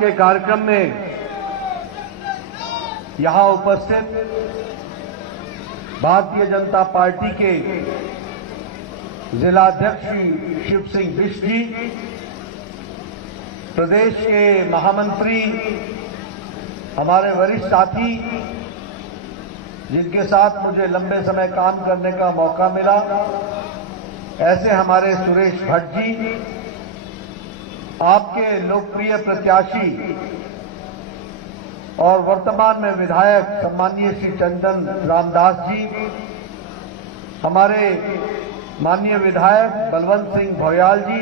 के कार्यक्रम में यहां उपस्थित भारतीय जनता पार्टी के जिलाध्यक्ष श्री शिव सिंह बिष्ट जी, प्रदेश के महामंत्री, हमारे वरिष्ठ साथी जिनके साथ मुझे लंबे समय काम करने का मौका मिला, ऐसे हमारे सुरेश भट्ट जी, आपके लोकप्रिय प्रत्याशी और वर्तमान में विधायक सम्माननीय श्री चंदन रामदास जी, हमारे माननीय विधायक बलवंत सिंह भोयाल जी,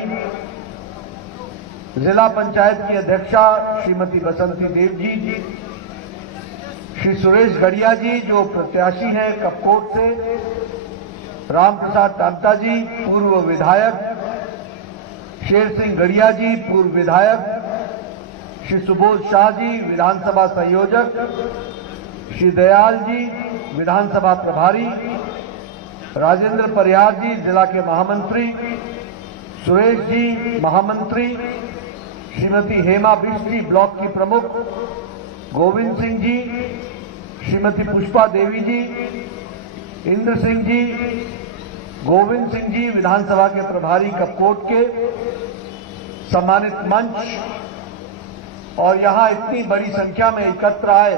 जिला पंचायत की अध्यक्षा श्रीमती बसंती देव जी, श्री सुरेश गड़िया जी जो प्रत्याशी हैं कपकोट से, राम प्रसाद टांटा जी पूर्व विधायक, शेर सिंह गड़िया जी पूर्व विधायक, श्री सुबोध शाह जी विधानसभा संयोजक, श्री दयाल जी विधानसभा प्रभारी, राजेंद्र परिहार जी जिला के महामंत्री, सुरेश जी महामंत्री, श्रीमती हेमा बिष्ट जी ब्लॉक की प्रमुख, गोविंद सिंह जी, श्रीमती पुष्पा देवी जी, इंद्र सिंह जी, गोविंद सिंह जी विधानसभा के प्रभारी कपकोट के, सम्मानित मंच और यहां इतनी बड़ी संख्या में एकत्र आए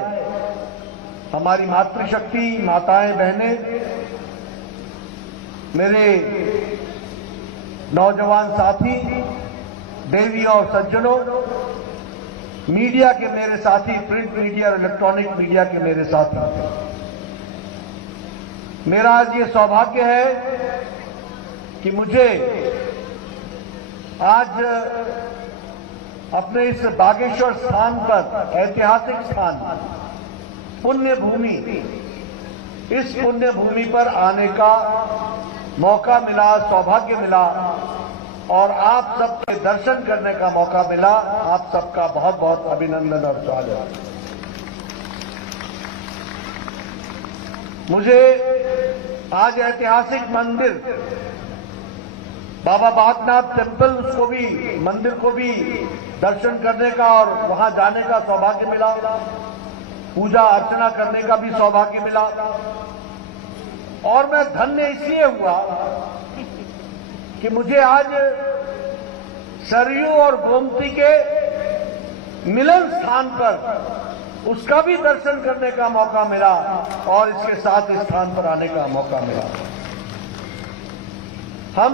हमारी मातृशक्ति, माताएं, बहनें, मेरे नौजवान साथी, देवी और सज्जनों, मीडिया के मेरे साथी, प्रिंट मीडिया और इलेक्ट्रॉनिक मीडिया के मेरे साथी, मेरा आज ये सौभाग्य है कि मुझे आज अपने इस बागेश्वर स्थान पर, ऐतिहासिक स्थान, पुण्य भूमि, इस पुण्य भूमि पर आने का मौका मिला, सौभाग्य मिला और आप सबके दर्शन करने का मौका मिला। आप सबका बहुत बहुत अभिनंदन और स्वागत। मुझे आज ऐतिहासिक मंदिर बाबा बागनाथ टेम्पल, उसको भी, मंदिर को भी दर्शन करने का और वहां जाने का सौभाग्य मिला, पूजा अर्चना करने का भी सौभाग्य मिला। और मैं धन्य इसलिए हुआ कि मुझे आज सरयू और गोमती के मिलन स्थान पर उसका भी दर्शन करने का मौका मिला और इसके साथ इस स्थान पर आने का मौका मिला। हम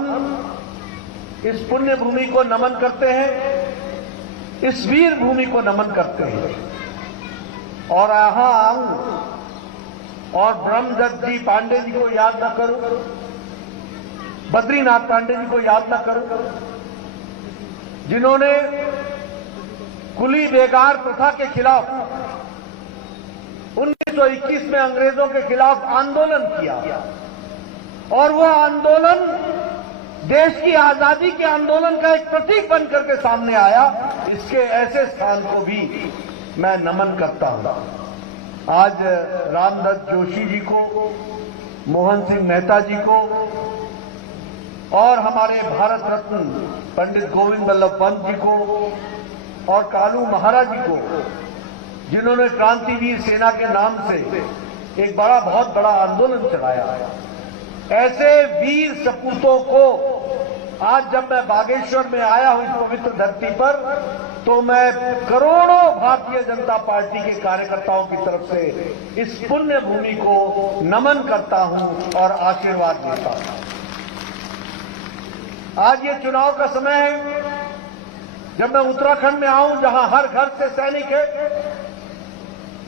इस पुण्य भूमि को नमन करते हैं, इस वीर भूमि को नमन करते हैं और यहां आऊं और ब्रह्मदत्त जी पांडे जी को याद न करूं, बद्रीनाथ पांडे जी को याद न करूं, जिन्होंने कुली बेगार प्रथा के खिलाफ 1921 में अंग्रेजों के खिलाफ आंदोलन किया और वह आंदोलन देश की आजादी के आंदोलन का एक प्रतीक बनकर के सामने आया। इसके ऐसे स्थान को भी मैं नमन करता हूं। आज रामदत्त जोशी जी को, मोहन सिंह मेहता जी को और हमारे भारत रत्न पंडित गोविंद बल्लभ पंत जी को और कालू महाराज जी को, जिन्होंने क्रांतिवीर सेना के नाम से एक बहुत बड़ा आंदोलन चलाया, ऐसे वीर सपूतों को आज जब मैं बागेश्वर में आया हूं इस पवित्र धरती पर, तो मैं करोड़ों भारतीय जनता पार्टी के कार्यकर्ताओं की तरफ से इस पुण्य भूमि को नमन करता हूं और आशीर्वाद देता हूं। आज ये चुनाव का समय है, जब मैं उत्तराखंड में आऊं जहां हर घर से सैनिक है,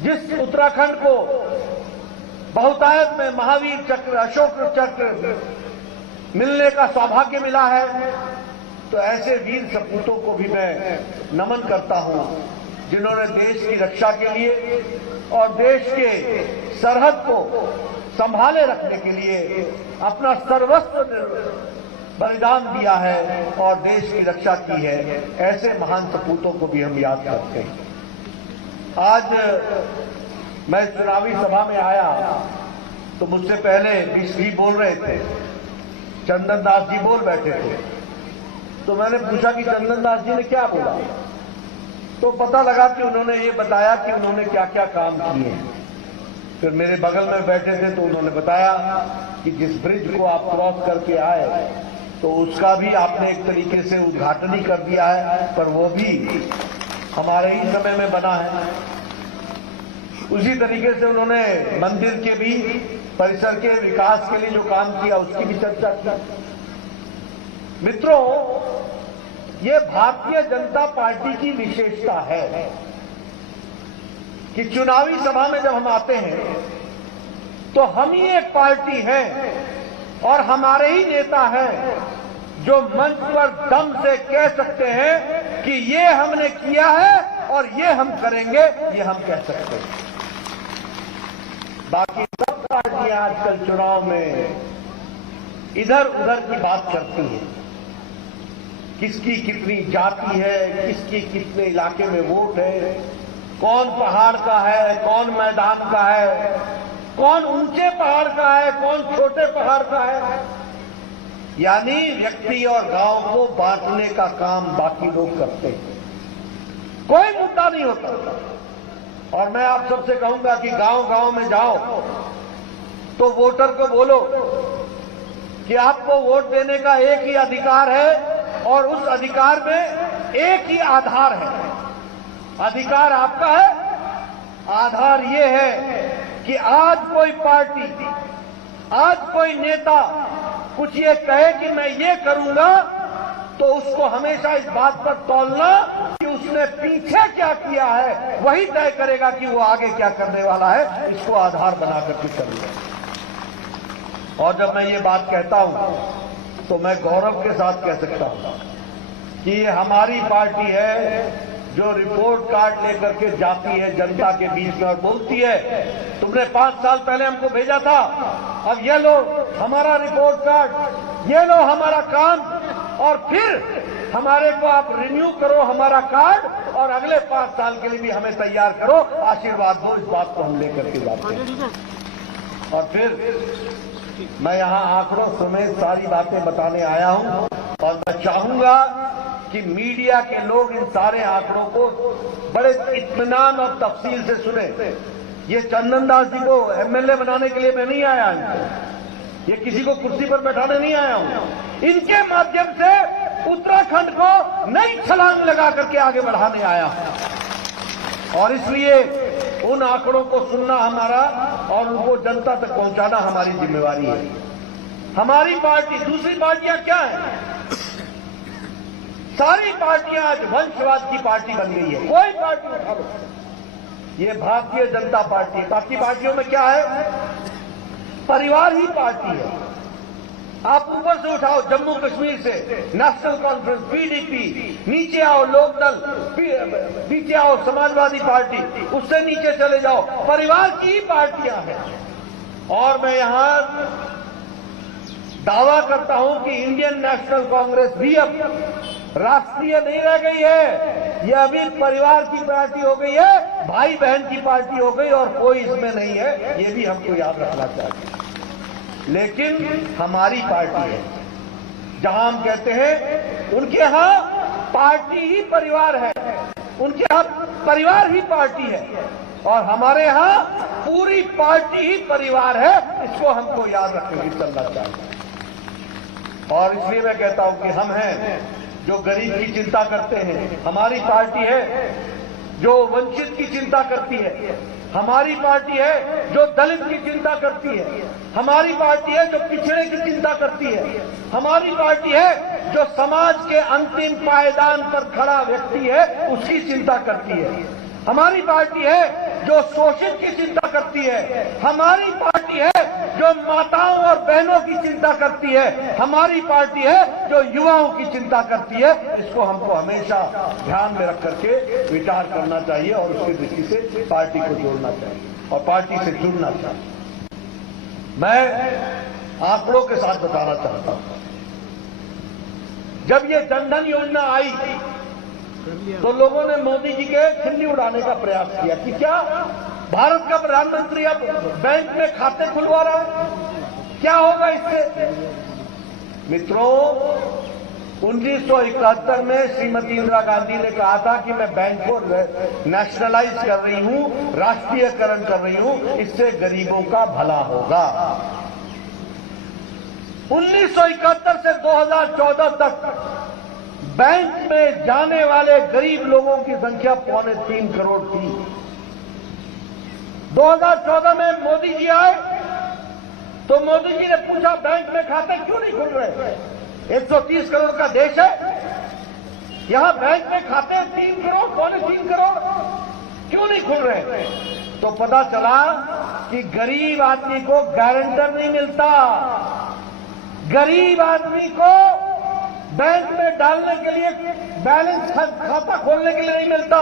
जिस उत्तराखंड को बहुतायत में महावीर चक्र, अशोक चक्र मिलने का सौभाग्य मिला है, तो ऐसे वीर सपूतों को भी मैं नमन करता हूं, जिन्होंने देश की रक्षा के लिए और देश के सरहद को संभाले रखने के लिए अपना सर्वस्व बलिदान दिया है और देश की रक्षा की है। ऐसे महान सपूतों को भी हम याद करते हैं। आज मैं चुनावी सभा में आया तो मुझसे पहले बिष्ट बोल रहे थे, चंदन दास जी बोल बैठे थे, तो मैंने पूछा कि चंदन दास जी ने क्या बोला। तो पता लगा कि उन्होंने ये बताया कि उन्होंने क्या क्या काम किए हैं। फिर मेरे बगल में बैठे थे तो उन्होंने बताया कि जिस ब्रिज को आप क्रॉस करके आए तो उसका भी आपने एक तरीके से उद्घाटन ही कर दिया है, पर वो भी हमारे ही समय में बना है। उसी तरीके से उन्होंने मंदिर के भी परिसर के विकास के लिए जो काम किया उसकी भी चर्चा की। मित्रों, ये भारतीय जनता पार्टी की विशेषता है कि चुनावी सभा में जब हम आते हैं तो हम ही एक पार्टी है और हमारे ही नेता हैं जो मंच पर दम से कह सकते हैं कि ये हमने किया है और ये हम करेंगे, ये हम कह सकते हैं। बाकी सब पार्टियां आजकल चुनाव में इधर उधर की बात करती हैं, किसकी कितनी जाति है, किसकी कितने इलाके में वोट है, कौन पहाड़ का है, कौन मैदान का है, कौन ऊंचे पहाड़ का है, कौन छोटे पहाड़ का है। यानी व्यक्ति और गांव को बांटने का काम बाकी लोग करते हैं, कोई मुद्दा नहीं होता। और मैं आप सबसे कहूंगा कि गांव गांव में जाओ तो वोटर को बोलो कि आपको वोट देने का एक ही अधिकार है और उस अधिकार में एक ही आधार है। अधिकार आपका है, आधार ये है कि आज कोई पार्टी, आज कोई नेता कुछ ये कहे कि मैं ये करूंगा, तो उसको हमेशा इस बात पर तौलना कि उसने पीछे क्या किया है, वही तय करेगा कि वो आगे क्या करने वाला है। इसको आधार बना करके करूंगा। और जब मैं ये बात कहता हूं तो मैं गौरव के साथ कह सकता हूं कि ये हमारी पार्टी है जो रिपोर्ट कार्ड लेकर के जाती है जनता के बीच में और बोलती है, तुमने 5 साल पहले हमको भेजा था, अब ये लो हमारा रिपोर्ट कार्ड, ये लो हमारा काम, और फिर हमारे को आप रिन्यू करो हमारा कार्ड और अगले 5 साल के लिए भी हमें तैयार करो, आशीर्वाद दो। इस बात को हम लेकर के जाते हैं। और फिर मैं यहां आंकड़ों समेत सारी बातें बताने आया हूं और मैं चाहूंगा कि मीडिया के लोग इन सारे आंकड़ों को बड़े इत्मीनान और तफसील से सुने। ये चंदन दास जी को एमएलए बनाने के लिए मैं नहीं आया हूं, ये किसी को कुर्सी पर बैठाने नहीं आया हूं। इनके माध्यम से उत्तराखंड को नई छलांग लगा करके आगे बढ़ाने आया हूं। और इसलिए उन आंकड़ों को सुनना हमारा और उनको जनता तक पहुंचाना हमारी जिम्मेवारी है। हमारी पार्टी, दूसरी पार्टियां क्या है? सारी पार्टियां आज वंशवाद की पार्टी बन गई है। कोई पार्टी उठा लो, ये भारतीय जनता पार्टी है। बाकी पार्टियों में क्या है? परिवार ही पार्टी है। आप ऊपर से उठाओ, जम्मू कश्मीर से नेशनल कॉन्फ्रेंस, पीडीपी, नीचे आओ लोकदल, नीचे आओ समाजवादी पार्टी, उससे नीचे चले जाओ, परिवार की ही पार्टियां हैं। और मैं यहां दावा करता हूं कि इंडियन नेशनल कांग्रेस भी अब राष्ट्रीय नहीं रह गई है, यह अभी परिवार की पार्टी हो गई है, भाई बहन की पार्टी हो गई और कोई इसमें नहीं है। ये भी हमको याद रखना चाहिए। लेकिन हमारी पार्टी है, जहां हम कहते हैं उनके यहां पार्टी ही परिवार है, उनके यहां परिवार ही पार्टी है और हमारे यहां पूरी पार्टी ही परिवार है। इसको हमको याद रखकर चलना चाहिए। और इसलिए मैं कहता हूं कि हम हैं जो गरीब की चिंता करते हैं, हमारी पार्टी है जो वंचित की चिंता करती है, हमारी पार्टी है जो दलित की चिंता करती है, हमारी पार्टी है जो पिछड़े की चिंता करती है, हमारी पार्टी है जो समाज के अंतिम पायदान पर खड़ा व्यक्ति है उसकी चिंता करती है, हमारी पार्टी है जो शोषित की चिंता करती है, हमारी पार्टी है जो माताओं और बहनों की चिंता करती है, हमारी पार्टी है जो युवाओं की चिंता करती है। इसको हमको हमेशा ध्यान में रख करके विचार करना चाहिए और उसकी दृष्टि से पार्टी को जोड़ना चाहिए और पार्टी से जुड़ना चाहिए। मैं आंकड़ों के साथ बताना चाहता हूं, जब ये जनधन योजना आई तो लोगों ने मोदी जी के खिल्ली उड़ाने का प्रयास किया कि क्या भारत का प्रधानमंत्री अब बैंक में खाते खुलवा रहा है, क्या होगा इससे? मित्रों, 1971 में श्रीमती इंदिरा गांधी ने कहा था कि मैं बैंक को नेशनलाइज कर रही हूं, राष्ट्रीयकरण कर रही हूं, इससे गरीबों का भला होगा। 1971 से 2014 तक बैंक में जाने वाले गरीब लोगों की संख्या 3.25 करोड़ थी। 2014 में मोदी जी आए तो मोदी जी ने पूछा बैंक में खाते क्यों नहीं खुल रहे? 130 करोड़ का देश है, यहां बैंक में खाते 3 करोड़ 3.25 करोड़ क्यों नहीं खुल रहे? तो पता चला कि गरीब आदमी को गारंटर नहीं मिलता, गरीब आदमी को बैंक में डालने के लिए बैलेंस खाता खोलने के लिए नहीं मिलता।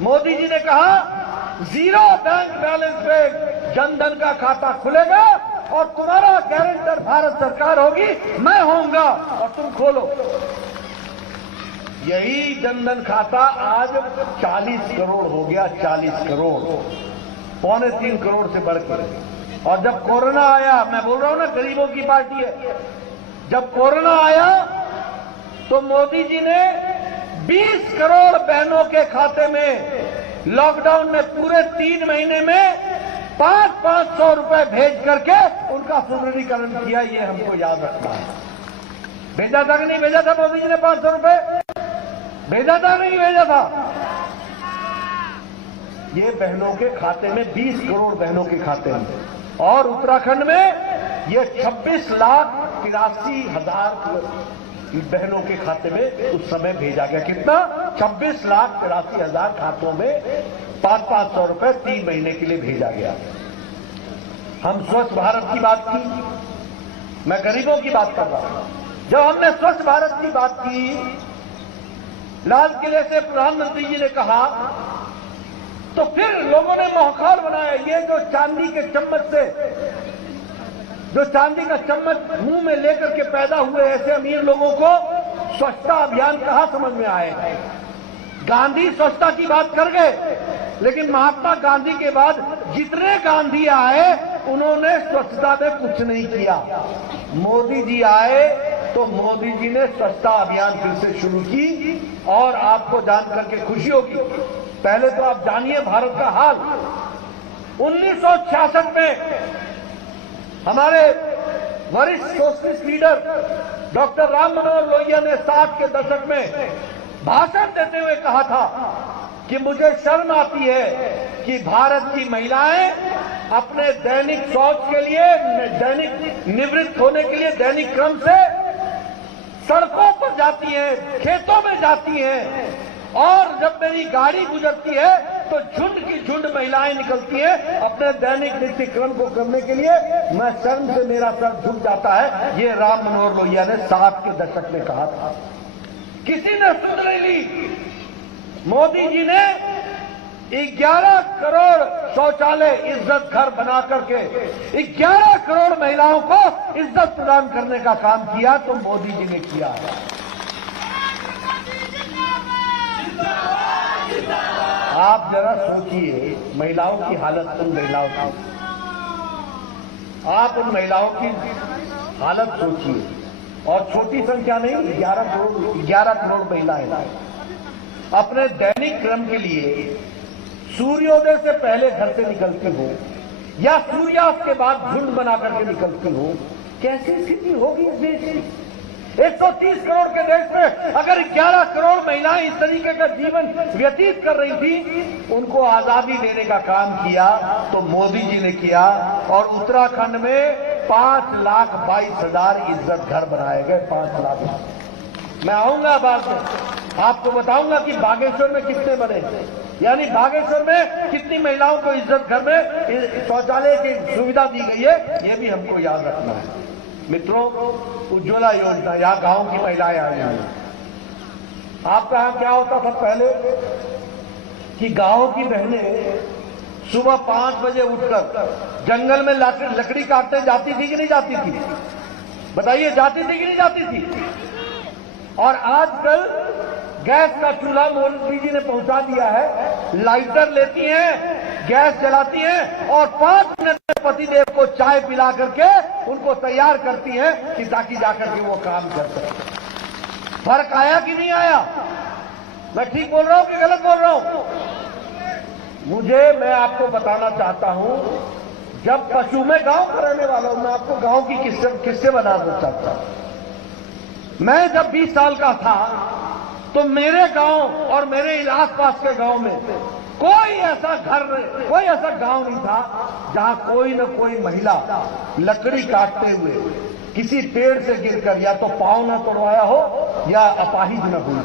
मोदी जी ने कहा 0 बैंक बैलेंस पे जनधन का खाता खुलेगा और तुम्हारा गारंटर भारत सरकार होगी, मैं होऊंगा और तुम खोलो। यही जनधन खाता आज 40 करोड़ हो गया, 40 करोड़, 3.25 करोड़ से बढ़कर। और जब कोरोना आया, मैं बोल रहा हूं ना गरीबों की पार्टी है, जब कोरोना आया तो मोदी जी ने 20 करोड़ बहनों के खाते में लॉकडाउन में पूरे 3 महीने में 500 रुपए भेज करके उनका सुदृढ़ीकरण किया। ये हमको याद रखना है। भेजा था कि नहीं भेजा था मोदी जी ने 500 रुपए? भेजा था नहीं भेजा था? ये बहनों के खाते में 20 करोड़ बहनों के खाते में, और उत्तराखंड में ये 26,83,000 बहनों के खाते में उस समय भेजा गया। कितना? 26,83,000 खातों में 500 रुपए 3 महीने के लिए भेजा गया। हम स्वच्छ भारत की बात की, मैं गरीबों की बात कर रहा हूं। जब हमने स्वच्छ भारत की बात की, लाल किले से प्रधानमंत्री जी ने कहा, तो फिर लोगों ने मौखार बनाया। ये जो चांदी के चम्मच से, जो चांदी का चम्मच मुंह में लेकर के पैदा हुए ऐसे अमीर लोगों को स्वच्छता अभियान कहां समझ में आए? गांधी स्वच्छता की बात कर गए, लेकिन महात्मा गांधी के बाद जितने गांधी आए उन्होंने स्वच्छता में कुछ नहीं किया। मोदी जी आए तो मोदी जी ने स्वच्छता अभियान फिर से शुरू की, और आपको जानकर के खुशी होगी। पहले तो आप जानिए भारत का हाल। 1966 में हमारे वरिष्ठ socialist leader doctor Ram Manohar Lohia ने 60 के दशक में भाषण देते हुए कहा था कि मुझे शर्म आती है कि भारत की महिलाएं अपने दैनिक शौच के लिए, दैनिक निवृत्त होने के लिए दैनिक क्रम से सड़कों पर जाती हैं, खेतों में जाती हैं, और जब मेरी गाड़ी गुजरती है तो झुंड की झुंड महिलाएं निकलती हैं अपने दैनिक नित्य क्रम को करने के लिए। मैं शर्म से मेरा सर झुक जाता है। ये राम मनोहर लोहिया ने 60 के दशक में कहा था। किसी ने सुन नहीं ली। मोदी जी ने 11 करोड़ शौचालय इज्जत घर बना करके 11 करोड़ महिलाओं को इज्जत प्रदान करने का काम किया, तो मोदी जी ने किया है। आप जरा सोचिए महिलाओं की हालत, उन महिलाओं की, आप उन महिलाओं की हालत सोचिए। और छोटी संख्या नहीं, 11 करोड़ महिलाएं अपने दैनिक क्रम के लिए सूर्योदय से पहले घर से निकलती हो या सूर्यास्त के बाद झुंड बना करके निकलती हो। कैसी स्थिति होगी इस देश की? 130 करोड़ के देश में अगर 11 करोड़ महिलाएं इस तरीके का जीवन व्यतीत कर रही थी, उनको आजादी देने का काम किया तो मोदी जी ने किया। और उत्तराखंड में 5,22,000 इज्जत घर बनाए गए। 5 लाख। मैं आऊंगा बाद में, आपको बताऊंगा कि बागेश्वर में कितने बने, यानी बागेश्वर में कितनी महिलाओं को इज्जत घर में शौचालय की सुविधा दी गई है, ये भी हमको याद रखना है। मित्रों, उज्ज्वला योजना, यहां गांव की महिलाएं आई हैं। आपका यहां क्या होता था पहले कि गांव की बहनें सुबह 5 बजे उठकर जंगल में लकड़ी काटने जाती थी कि नहीं जाती थी? बताइए, जाती थी कि नहीं जाती थी? और आजकल गैस का चूल्हा मोदी जी ने पहुंचा दिया है। लाइटर लेती हैं, गैस जलाती हैं और 5 मिनट में पतिदेव को चाय पिला करके उनको तैयार करती हैं कि ताकि जाकर के वो काम कर सके। फर्क आया कि नहीं आया? मैं ठीक बोल रहा हूं कि गलत बोल रहा हूं? मैं आपको बताना चाहता हूं, जब पशु में गांव का रहने वाला हूं, मैं आपको गांव की किस्से बना चाहता हूं। मैं जब 20 साल का था तो मेरे गांव और मेरे आसपास के गांव में कोई ऐसा गांव नहीं था जहां कोई न कोई महिला लकड़ी काटते हुए किसी पेड़ से गिरकर या तो पांव न तोड़वाया हो या अपाहिज न हुई।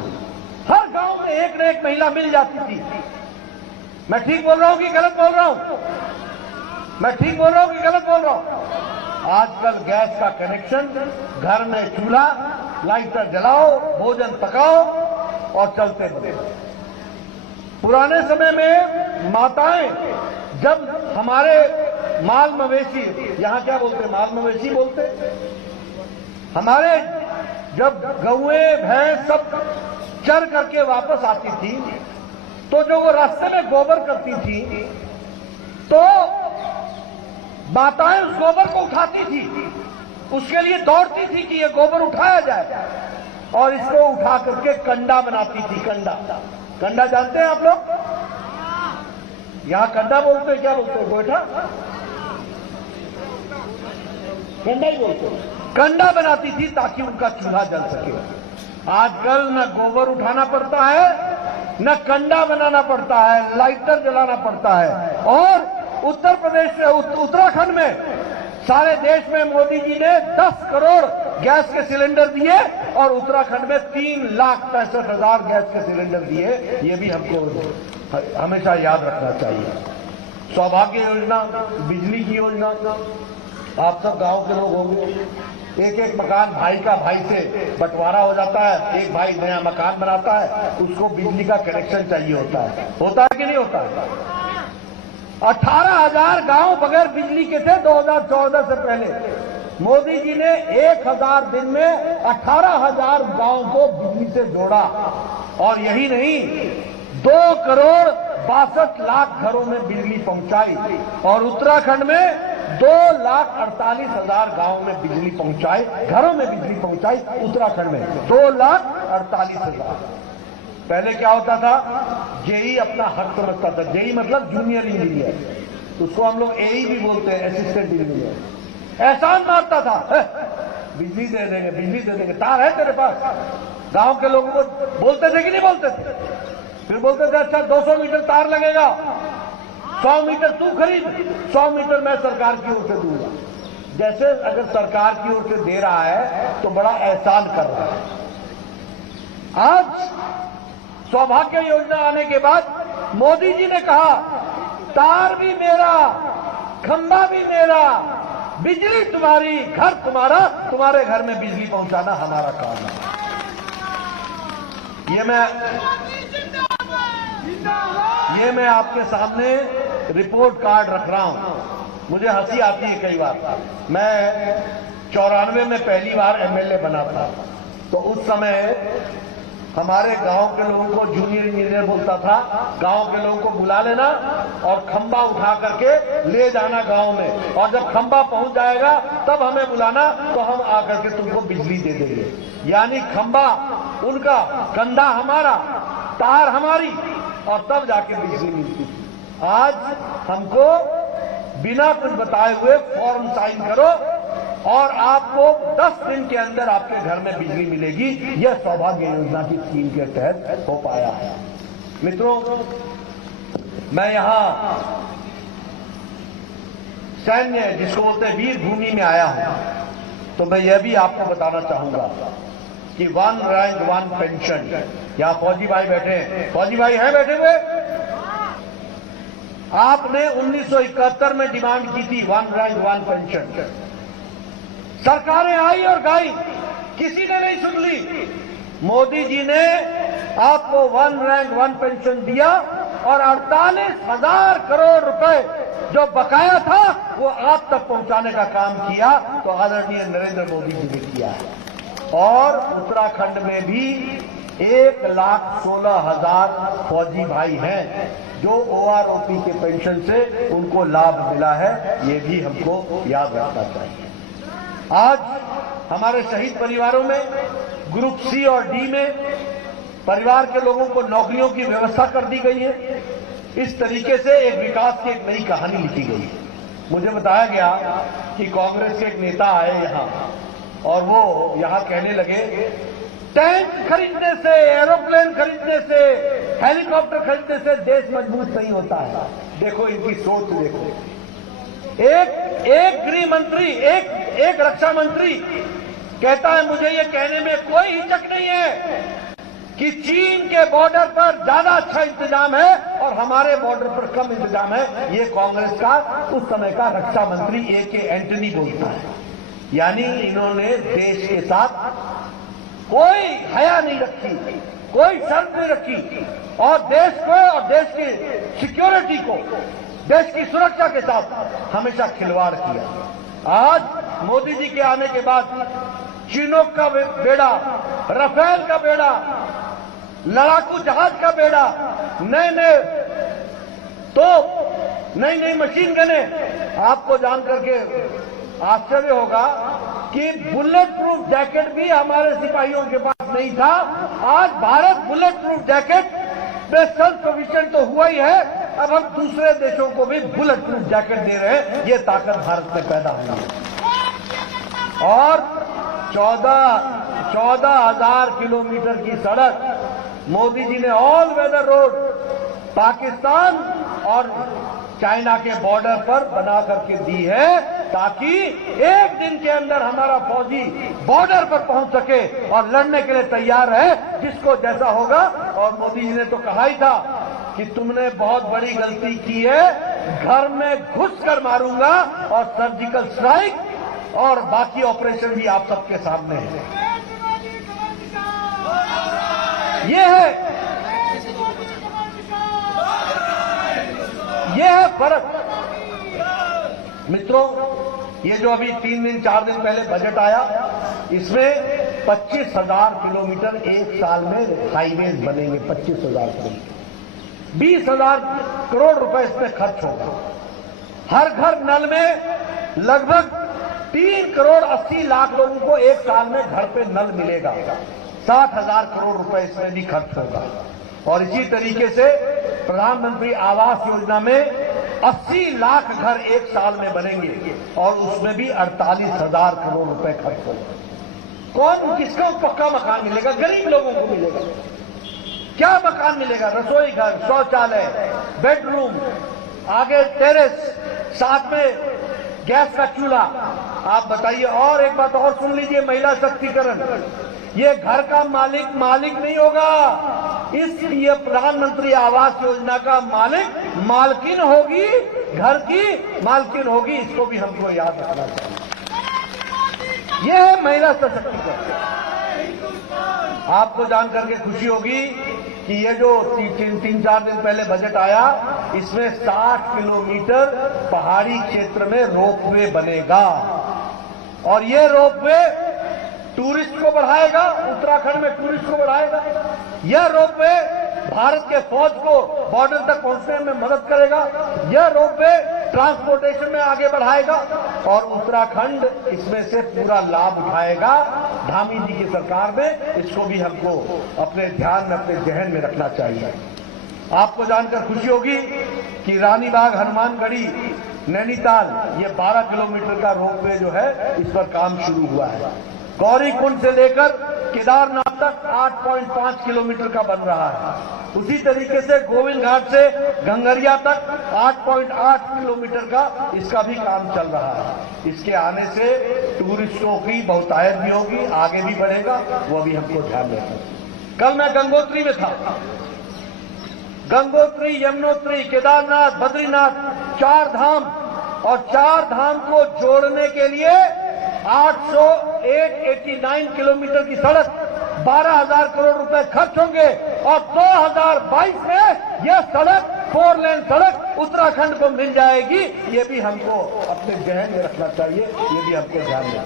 हर गांव में एक न एक महिला मिल जाती थी। मैं ठीक बोल रहा हूं कि गलत बोल रहा हूं? मैं ठीक बोल रहा हूं कि गलत बोल रहा हूं? आजकल गैस का कनेक्शन, घर में चूल्हा, लाइटर जलाओ, भोजन पकाओ और चलते बने। पुराने समय में माताएं जब हमारे माल मवेशी, यहां क्या बोलते, माल मवेशी बोलते, हमारे जब गौएं भैंस सब चर करके वापस आती थी तो जो वो रास्ते में गोबर करती थी तो माताएं उस गोबर को उठाती थी, उसके लिए दौड़ती थी कि ये गोबर उठाया जाए और इसको उठा करके कंडा बनाती थी। कंडा जानते हैं आप लोग? यहां कंडा बोलते हैं, क्या बोलते हैं? गोईठा, कंडा ही बोलते हैं। कंडा बनाती थी ताकि उनका चूल्हा जल सके। आजकल न गोबर उठाना पड़ता है, न कंडा बनाना पड़ता है, लाइटर जलाना पड़ता है। और उत्तर प्रदेश में, उत्तराखंड में, सारे देश में मोदी जी ने 10 करोड़ गैस के सिलेंडर दिए और उत्तराखंड में 3,65,000 गैस के सिलेंडर दिए। ये भी हमको हमेशा याद रखना चाहिए। सौभाग्य योजना, बिजली की योजना, आप सब गांव के लोग होंगे, एक मकान भाई का भाई से बंटवारा हो जाता है, एक भाई नया मकान बनाता है, उसको बिजली का कनेक्शन चाहिए होता है कि नहीं होता है? 18,000 गांव बगैर बिजली के थे 2014 से पहले। मोदी जी ने 1000 दिन में 18,000 गांव को बिजली से जोड़ा। और यही नहीं, 2 करोड़ 62 लाख घरों में बिजली पहुंचाई। और उत्तराखंड में 2,48,000 गांव में बिजली पहुंचाई, घरों में बिजली पहुंचाई। उत्तराखंड में 2,48,000। पहले क्या होता था, जेई अपना हक समझता था। जेई मतलब जूनियर इंजीनियर, उसको हम लोग एई भी बोलते हैं, असिस्टेंट इंजीनियर। एहसान मारता था, बिजली दे देंगे, तार है तेरे पास? गांव के लोगों को बोलते थे कि नहीं बोलते थे? फिर बोलते थे अच्छा 200 मीटर तार लगेगा, 100 मीटर तू खरीद, 100 मीटर मैं सरकार की ओर से दूंगा। जैसे अगर सरकार की ओर से दे रहा है तो बड़ा एहसान कर रहा है। आज सौभाग्य योजना आने के बाद मोदी जी ने कहा, तार भी मेरा, खंभा भी मेरा, बिजली तुम्हारी, घर तुम्हारा, तुम्हारे घर में बिजली पहुंचाना हमारा काम है। ये मैं आपके सामने रिपोर्ट कार्ड रख रहा हूं। मुझे हंसी आती है कई बार। मैं 94 में पहली बार एमएलए बना था, तो उस समय हमारे गांव के लोगों को जूनियर इंजीनियर बोलता था। गांव के लोगों को बुला लेना और खंबा उठा करके ले जाना गांव में, और जब खंबा पहुंच जाएगा तब हमें बुलाना, तो हम आकर के तुमको बिजली दे देंगे। यानी खंबा उनका, कंधा हमारा, तार हमारी, और तब जाके बिजली मिलती थी। आज हमको बिना कुछ बताए हुए फॉर्म साइन करो और आपको 10 दिन के अंदर आपके घर में बिजली मिलेगी। यह सौभाग्य योजना की स्कीम के तहत हो पाया है। मित्रों, मैं यहां सैन्य, जिसको बोलते हैं वीर भूमि में आया हूं, तो मैं यह भी आपको बताना चाहूंगा कि 1 रैंक 1 पेंशन, यहां फौजी भाई बैठे हैं, फौजी भाई हैं बैठे हुए? आपने 1971 में डिमांड की थी 1 रैंक 1 पेंशन। सरकारें आई और गई, किसी ने नहीं सुन ली। मोदी जी ने आपको 1 रैंक 1 पेंशन दिया और 48,000 करोड़ रुपए जो बकाया था वो आप तक पहुंचाने का काम किया, तो आदरणीय नरेंद्र मोदी जी ने किया है। और उत्तराखंड में भी 1,16,000 फौजी भाई हैं जो OROP के पेंशन से उनको लाभ मिला है। ये भी हमको याद रखना चाहिए। आज हमारे शहीद परिवारों में ग्रुप सी और डी में परिवार के लोगों को नौकरियों की व्यवस्था कर दी गई है। इस तरीके से एक विकास की एक नई कहानी लिखी गई है। मुझे बताया गया कि कांग्रेस के एक नेता आए यहां और वो यहां कहने लगे टैंक खरीदने से, एरोप्लेन खरीदने से, हेलीकॉप्टर खरीदने से देश मजबूत नहीं होता है। देखो इनकी सोच देखो। एक गृह मंत्री, एक रक्षा मंत्री कहता है मुझे ये कहने में कोई हिचक नहीं है कि चीन के बॉर्डर पर ज्यादा अच्छा इंतजाम है और हमारे बॉर्डर पर कम इंतजाम है। ये कांग्रेस का उस समय का रक्षा मंत्री ए.के. एंटनी बोलता है। यानी इन्होंने देश के साथ कोई हया नहीं रखी, कोई शर्त नहीं रखी और देश को और देश की सिक्योरिटी को, देश की सुरक्षा के साथ हमेशा खिलवाड़ किया। आज मोदी जी के आने के बाद चिनूक का बेड़ा, राफेल का बेड़ा, लड़ाकू जहाज का बेड़ा, नए तोप, नई मशीन गनें, आपको जान करके आश्चर्य होगा कि बुलेट प्रूफ जैकेट भी हमारे सिपाहियों के पास नहीं था। आज भारत बुलेट प्रूफ जैकेट में सेल्फ प्रोविजन तो हुआ ही है, अब हम दूसरे देशों को भी बुलेट प्रूफ जैकेट दे रहे हैं। ये ताकत भारत में पैदा हुई है। और 14,000 किलोमीटर की सड़क मोदी जी ने ऑल वेदर रोड पाकिस्तान और चाइना के बॉर्डर पर बना करके दी है ताकि एक दिन के अंदर हमारा फौजी बॉर्डर पर पहुंच सके और लड़ने के लिए तैयार है जिसको जैसा होगा। और मोदी जी ने तो कहा ही था कि तुमने बहुत बड़ी गलती की है, घर में घुस कर मारूंगा और सर्जिकल स्ट्राइक और बाकी ऑपरेशन भी आप सबके सामने है। ये है फर्क। मित्रों, ये जो अभी 3 दिन 4 दिन पहले बजट आया, इसमें 25,000 किलोमीटर एक साल में हाईवेज बनेंगे। 25,000 किलोमीटर, 20,000 करोड़ रुपए इसमें खर्च होगा। हर घर नल में लगभग 3 करोड़ 80 लाख लोगों को एक साल में घर पे नल मिलेगा। 60,000 करोड़ रुपए इसमें भी खर्च होगा। और इसी तरीके से प्रधानमंत्री आवास योजना में 80 लाख घर एक साल में बनेंगे और उसमें भी 48,000 करोड़ रुपए खर्च होगा। कौन किसको पक्का मकान मिलेगा? गरीब लोगों को मिलेगा। क्या मकान मिलेगा? रसोई घर, शौचालय, बेडरूम, आगे टेरेस, साथ में गैस का चूल्हा। आप बताइए। और एक बात और सुन लीजिए, महिला शक्तिकरण। ये घर का मालिक नहीं होगा। ये प्रधानमंत्री आवास योजना का मालकिन होगी, घर की मालकिन होगी। इसको भी हमको याद रखना चाहिए। ये है महिला सशक्तिकरण। आपको जानकर के खुशी होगी कि ये जो 3-4 दिन पहले बजट आया, इसमें 60 किलोमीटर पहाड़ी क्षेत्र में रोपवे बनेगा और ये रोपवे टूरिस्ट को बढ़ाएगा। उत्तराखंड में टूरिस्ट को बढ़ाएगा। यह रोपवे भारत के फौज को बॉर्डर तक पहुंचने में मदद करेगा। यह रोपवे ट्रांसपोर्टेशन में आगे बढ़ाएगा और उत्तराखंड इसमें से पूरा लाभ उठाएगा। धामी जी की सरकार में इसको भी हमको अपने ध्यान में, अपने जहन में रखना चाहिए। आपको जानकर खुशी होगी कि रानीबाग, हनुमानगढ़ी, नैनीताल, ये 12 किलोमीटर का रोपवे जो है इस पर काम शुरू हुआ है। गौरीकुंड से लेकर केदारनाथ तक 8.5 किलोमीटर का बन रहा है। उसी तरीके से गोविंद घाट से गंगरिया तक 8.8 किलोमीटर का इसका भी काम चल रहा है। इसके आने से टूरिस्टों की बहुतायत भी होगी, आगे भी बढ़ेगा, वो भी हमको ध्यान रखना। कल मैं गंगोत्री में था। गंगोत्री, यमुनोत्री, केदारनाथ, बद्रीनाथ, 4 धाम और 4 धाम को जोड़ने के लिए 889 किलोमीटर की सड़क, 12,000 करोड़ रुपए खर्च होंगे और 2022 में यह सड़क 4 लेन सड़क उत्तराखंड को मिल जाएगी। ये भी हमको अपने जहन में रखना चाहिए, ये भी हमको ध्यान में।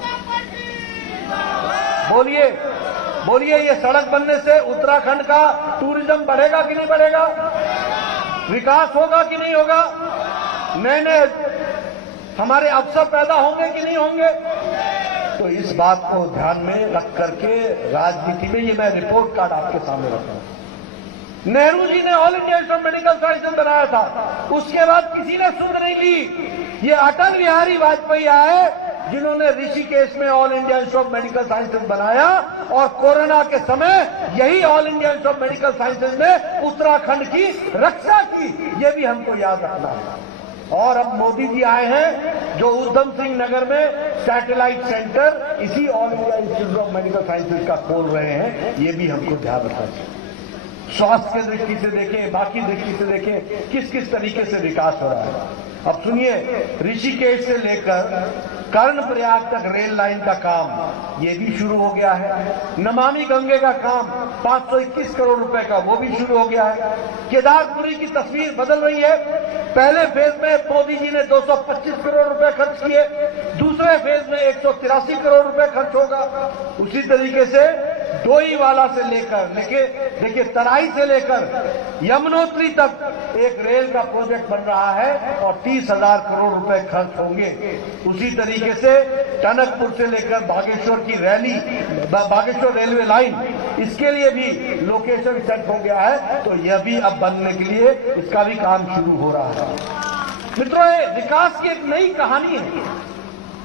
बोलिए, ये सड़क बनने से उत्तराखंड का टूरिज्म बढ़ेगा कि नहीं बढ़ेगा? विकास होगा कि नहीं होगा? नए हमारे अवसर पैदा होंगे कि नहीं होंगे? तो इस बात को ध्यान में रख करके राजनीति में, ये मैं रिपोर्ट कार्ड आपके सामने रखता हूं। नेहरू जी ने all India institute of medical sciences बनाया था, उसके बाद किसी ने सुध नहीं ली। ये अटल बिहारी वाजपेयी आए जिन्होंने ऋषिकेश में all India institute of medical sciences बनाया, और कोरोना के समय यही all India institute of medical sciences ने उत्तराखंड की रक्षा की। ये भी हमको याद रखना है। और अब मोदी जी आए हैं जो उधम सिंह नगर में सैटेलाइट सेंटर इसी all India institute of medical sciences का खोल रहे हैं, ये भी हमको ध्यान रखना चाहिए। स्वास्थ्य की दृष्टि से देखें, बाकी दृष्टि से देखें, किस किस तरीके से विकास हो रहा है। अब सुनिए, ऋषिकेश से लेकर कर्णप्रयाग तक रेल लाइन का काम ये भी शुरू हो गया है। नमामि गंगे का काम 521 करोड़ रुपए का, वो भी शुरू हो गया है। केदारपुरी की तस्वीर बदल रही है। पहले फेज में मोदी जी ने 225 करोड़ रुपए खर्च किए, दूसरे फेज में 183 करोड़ रुपए खर्च होगा। उसी तरीके से डोईवाला से लेकर देखिए तराई से लेकर यमुनोत्री तक एक रेल का प्रोजेक्ट बन रहा है और 30,000 करोड़ रुपए खर्च होंगे। उसी तरीके से टनकपुर से लेकर बागेश्वर की बागेश्वर रेलवे लाइन, इसके लिए भी लोकेशन सेट हो गया है, तो यह भी अब बनने के लिए इसका भी काम शुरू हो रहा है। मित्रों, ये विकास की एक नई कहानी है।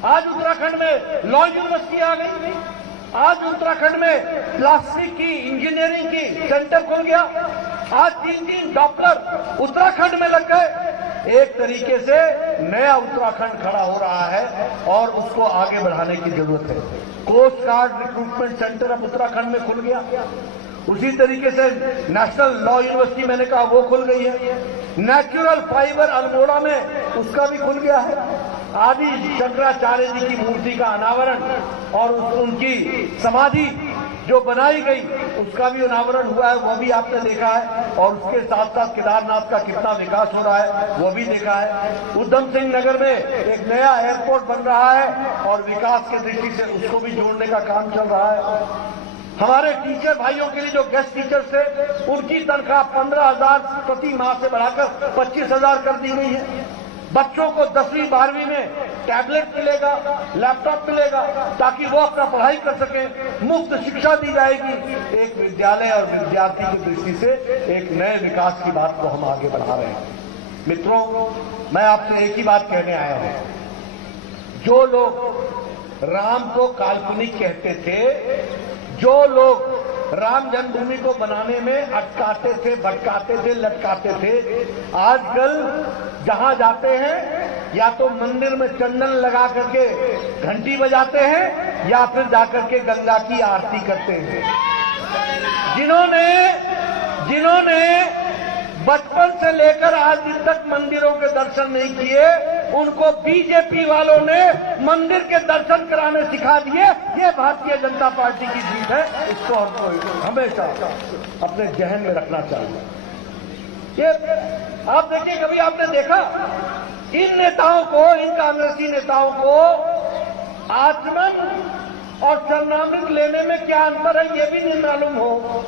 आज उत्तराखंड में लॉ यूनिवर्सिटी आ गई, आज उत्तराखंड में प्लास्टिक की इंजीनियरिंग की सेंटर खुल गया, आज 3 डॉक्टर उत्तराखंड में लग गए। एक तरीके से नया उत्तराखंड खड़ा हो रहा है और उसको आगे बढ़ाने की जरूरत है। कोस्ट गार्ड रिक्रूटमेंट सेंटर अब उत्तराखंड में खुल गया। उसी तरीके से नेशनल लॉ यूनिवर्सिटी मैंने कहा वो खुल गई है। नेचुरल फाइबर अल्मोड़ा में उसका भी खुल गया है। आदि शंकराचार्य जी की मूर्ति का अनावरण और उनकी समाधि जो बनाई गई उसका भी अनावरण हुआ है, वो भी आपने देखा है। और उसके साथ साथ केदारनाथ का कितना विकास हो रहा है वो भी देखा है। उधम सिंह नगर में एक नया एयरपोर्ट बन रहा है और विकास की दृष्टि से उसको भी जोड़ने का काम चल रहा है। हमारे टीचर भाइयों के लिए जो गेस्ट टीचर्स थे उनकी तनख्वाह 15,000 प्रति माह से बढ़ाकर 25,000 कर दी गई है। बच्चों को 10वीं 12वीं में टैबलेट मिलेगा, लैपटॉप मिलेगा, ताकि वो अपना पढ़ाई कर सकें। मुफ्त शिक्षा दी जाएगी। एक विद्यालय और विद्यार्थी की दृष्टि से एक नए विकास की बात को हम आगे बढ़ा रहे हैं। मित्रों, मैं आपसे एक ही बात कहने आया हूं। जो लोग राम को काल्पनिक कहते थे, जो लोग राम जन्मभूमि को बनाने में अटकाते थे, भटकाते थे, लटकाते थे, आजकल जहां जाते हैं या तो मंदिर में चंदन लगा करके घंटी बजाते हैं या फिर जाकर के गंगा की आरती करते हैं। जिन्होंने बचपन से लेकर आज दिन तक मंदिरों के दर्शन नहीं किए, उनको बीजेपी वालों ने मंदिर के दर्शन कराने सिखा दिए। ये भारतीय जनता पार्टी की जीत है, इसको हमको हमेशा अपने जहन में रखना चाहिए। ये आप देखिए, कभी आपने देखा इन नेताओं को, इन कांग्रेसी नेताओं को आचमन और चरणामृत लेने में क्या अंतर है ये भी नहीं मालूम हो।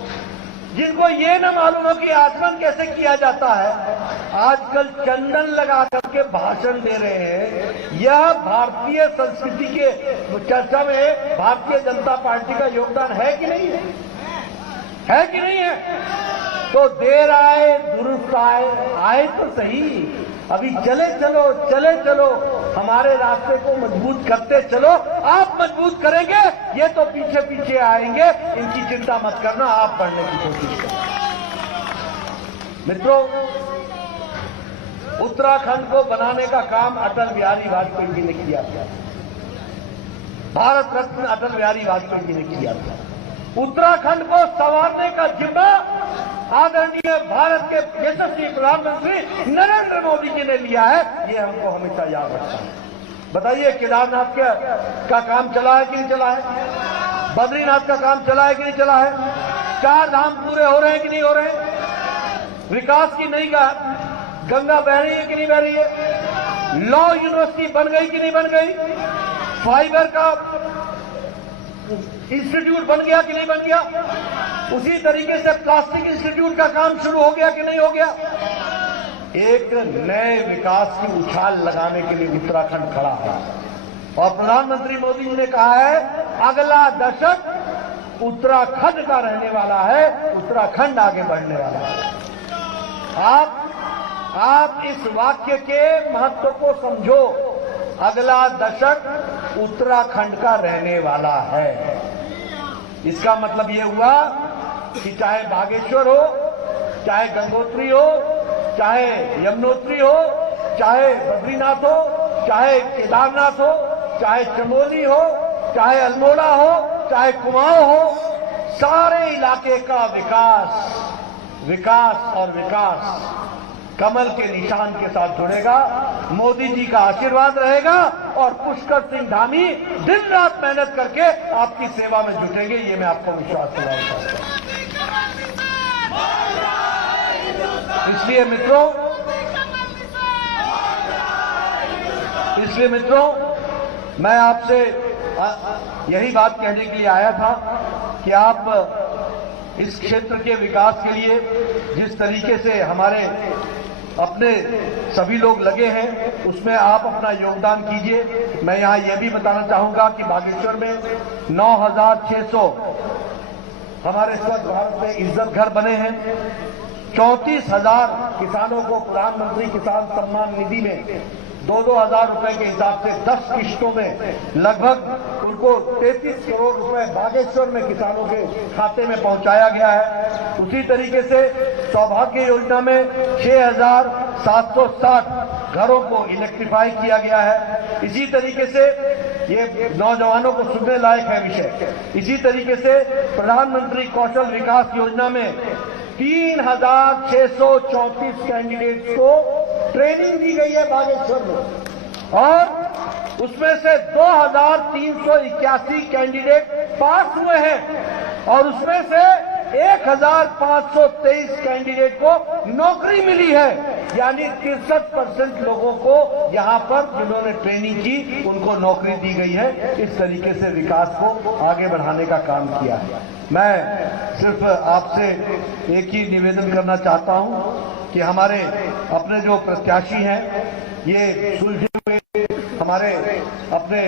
जिनको ये न मालूम हो कि आचमन कैसे किया जाता है, आजकल चंदन लगा करके भाषण दे रहे हैं। यह भारतीय संस्कृति के चर्चा में भारतीय जनता पार्टी का योगदान है कि नहीं है? है कि नहीं है? तो देर आए दुरुस्त आए तो सही। अभी चले चलो हमारे रास्ते को मजबूत करते चलो। आप मजबूत करेंगे, ये तो पीछे पीछे आएंगे, इनकी चिंता मत करना, आप बढ़ने की कोशिश करें। मित्रों, उत्तराखंड को बनाने का काम अटल बिहारी वाजपेयी जी ने किया था। भारत रत्न अटल बिहारी वाजपेयी जी ने किया था। उत्तराखंड को संवारने का जिम्मा आदरणीय भारत के यशस्वी प्रधानमंत्री नरेंद्र मोदी जी ने लिया है। ये हमको हमेशा याद रखना है। बताइए, केदारनाथ का काम चला है कि नहीं चला है? बद्रीनाथ का काम चला है कि नहीं चला है? 4 धाम पूरे हो रहे हैं कि नहीं हो रहे हैं? विकास की नई गंगा बह रही है कि नहीं बह रही है? लॉ यूनिवर्सिटी बन गई कि नहीं बन गई? फाइबर का इंस्टीट्यूट बन गया कि नहीं बन गया? उसी तरीके से प्लास्टिक इंस्टीट्यूट का काम शुरू हो गया कि नहीं हो गया? एक नए विकास की उछाल लगाने के लिए उत्तराखंड खड़ा है। और प्रधानमंत्री मोदी जी ने कहा है अगला दशक उत्तराखंड का रहने वाला है, उत्तराखंड आगे बढ़ने वाला है। आप इस वाक्य के महत्व को समझो। अगला दशक उत्तराखंड का रहने वाला है। इसका मतलब ये हुआ कि चाहे बागेश्वर हो, चाहे गंगोत्री हो, चाहे यमुनोत्री हो, चाहे बद्रीनाथ हो, चाहे केदारनाथ हो, चाहे चमोली हो, चाहे अल्मोड़ा हो, चाहे कुमाऊं हो, सारे इलाके का विकास और विकास कमल के निशान के साथ जुड़ेगा। मोदी जी का आशीर्वाद रहेगा और पुष्कर सिंह धामी दिन रात मेहनत करके आपकी सेवा में जुटेंगे, ये मैं आपको विश्वास दिलाना चाहता हूं। इसलिए मित्रों मैं आपसे यही बात कहने के लिए आया था कि आप इस क्षेत्र के विकास के लिए जिस तरीके से हमारे अपने सभी लोग लगे हैं, उसमें आप अपना योगदान कीजिए। मैं यहां यह भी बताना चाहूंगा कि बागेश्वर में 9,600 हमारे स्वच्छ भारत में इज्जत घर बने हैं। 34,000 किसानों को प्रधानमंत्री किसान सम्मान निधि में 2-2 हजार रुपए के हिसाब से 10 किश्तों में लगभग उनको 33 करोड़ रुपए बागेश्वर में किसानों के खाते में पहुंचाया गया है। उसी तरीके से सौभाग्य योजना में 6,760 घरों को इलेक्ट्रीफाई किया गया है। इसी तरीके से ये नौजवानों को सुनने लायक है विषय। इसी तरीके से प्रधानमंत्री कौशल विकास योजना में 3,634 कैंडिडेट्स को ट्रेनिंग दी गई है बागेश्वर में और उसमें से 2,381 कैंडिडेट पास हुए हैं और उसमें से 1,523 कैंडिडेट को नौकरी मिली है। यानी 63% लोगों को यहां पर जिन्होंने ट्रेनिंग की उनको नौकरी दी गई है। इस तरीके से विकास को आगे बढ़ाने का काम किया है। मैं सिर्फ आपसे एक ही निवेदन करना चाहता हूं कि हमारे अपने जो प्रत्याशी हैं, ये सुलझे हुए हमारे अपने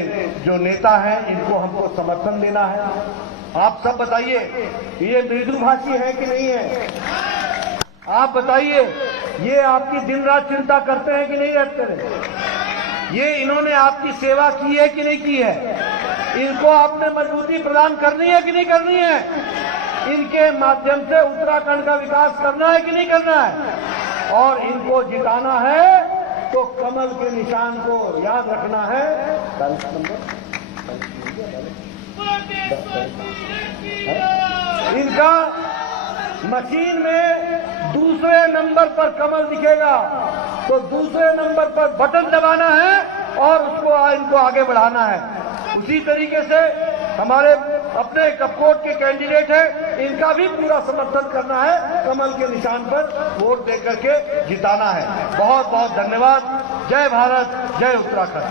जो नेता हैं, इनको हमको समर्थन देना है। आप सब बताइए ये मृदुभाषी है कि नहीं है? आप बताइए ये आपकी दिन रात चिंता करते हैं कि नहीं करते? ये इन्होंने आपकी सेवा की है कि नहीं की है? इनको आपने मजबूती प्रदान करनी है कि नहीं करनी है? इनके माध्यम से उत्तराखंड का विकास करना है कि नहीं करना है? और इनको जिताना है तो कमल के निशान को याद रखना है। इनका मशीन में दूसरे नंबर पर कमल दिखेगा तो दूसरे नंबर पर बटन दबाना है और उसको इनको आगे बढ़ाना है। उसी तरीके से हमारे अपने कपकोट के कैंडिडेट हैं, इनका भी पूरा समर्थन करना है, कमल के निशान पर वोट देकर के जिताना है। बहुत बहुत धन्यवाद। जय भारत, जय उत्तराखंड।